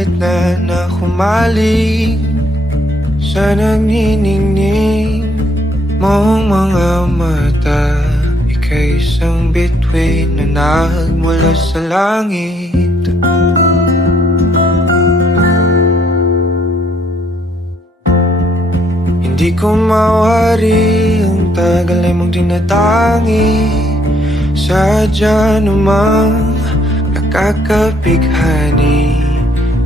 agad na humaling sa nagniningning mong mga mata. Ika'y isang bituin na nagmula sa langit. Hindi ko mawari ang tagal ay mong tinatangi. Sadya namang nakakapighani,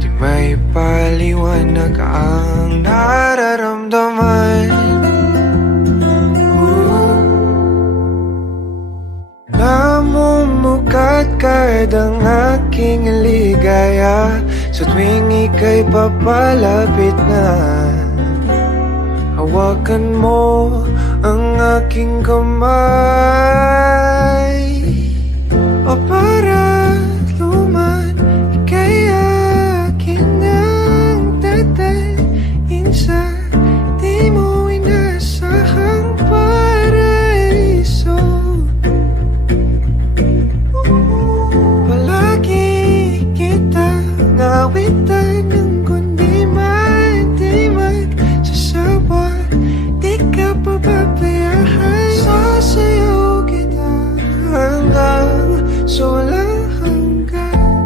di may paliwanag ang nararamdaman. Namumukadkad ang aking ligaya sa tuwing ika'y papalapit na. Hawakan mo ang aking kamay, o para luman, ika'y akin ang dadalhin sa di mo inasahang paraiso. Palagi kita ngawitan ng kundi di magsasawa. Di ka pababayaan, sasayaw kita hanggang sa walang hanggan.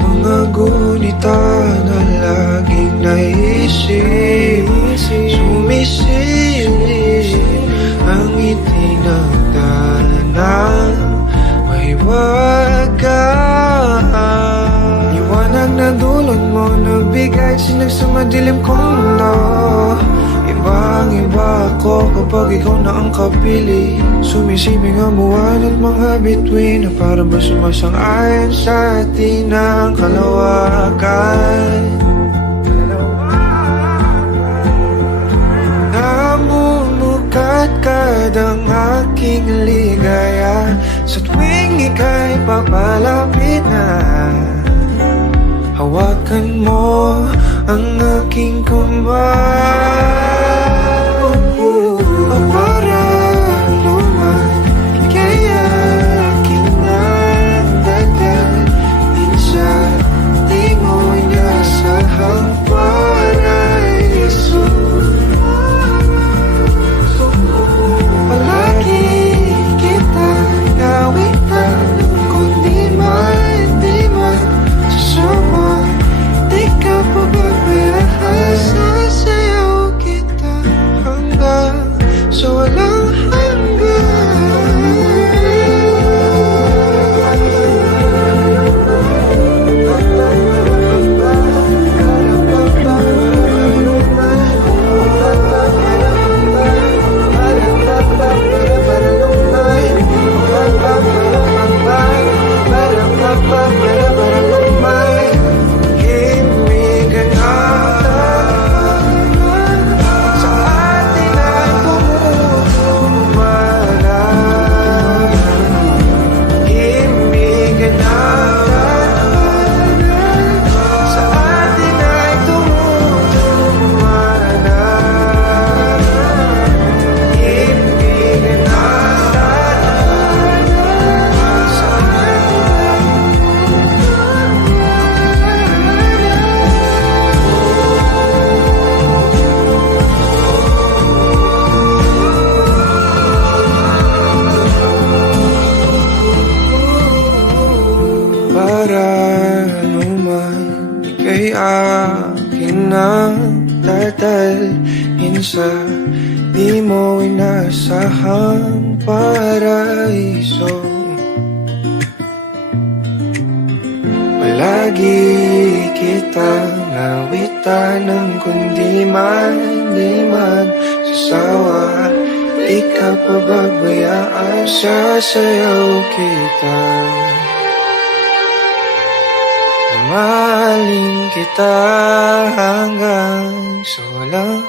Mga gunita na laging naisip, sumisilip ang ngiti ng tanang may wagas. Liwanag na dulot mo nagbigay sinag sa madilim kong mundo. Ibang-iba ako kapag ikaw na ang kapili. Sumisibing ang buwan at mga bituin na para ba sumasang-ayon sa atin ang kalawakan. Namumukadkad ang aking ligaya sa tuwing ika'y papalapit na. Hawakan mo ang aking kamay, o para luman, ika'y aking dadalhin sa di mo inasahang paraiso. Palagi kita ngawitan kundi di magsasawa. Di ka pababayaan, sasayaw kita hanggang sa walang akin ang dadalhin sa di mo inasahang paraiso. Palagi kitang nawitan ng kundi di magsasawa. Di ka pababayaan, sasayaw kita. Mahalin kita hanggang sa walang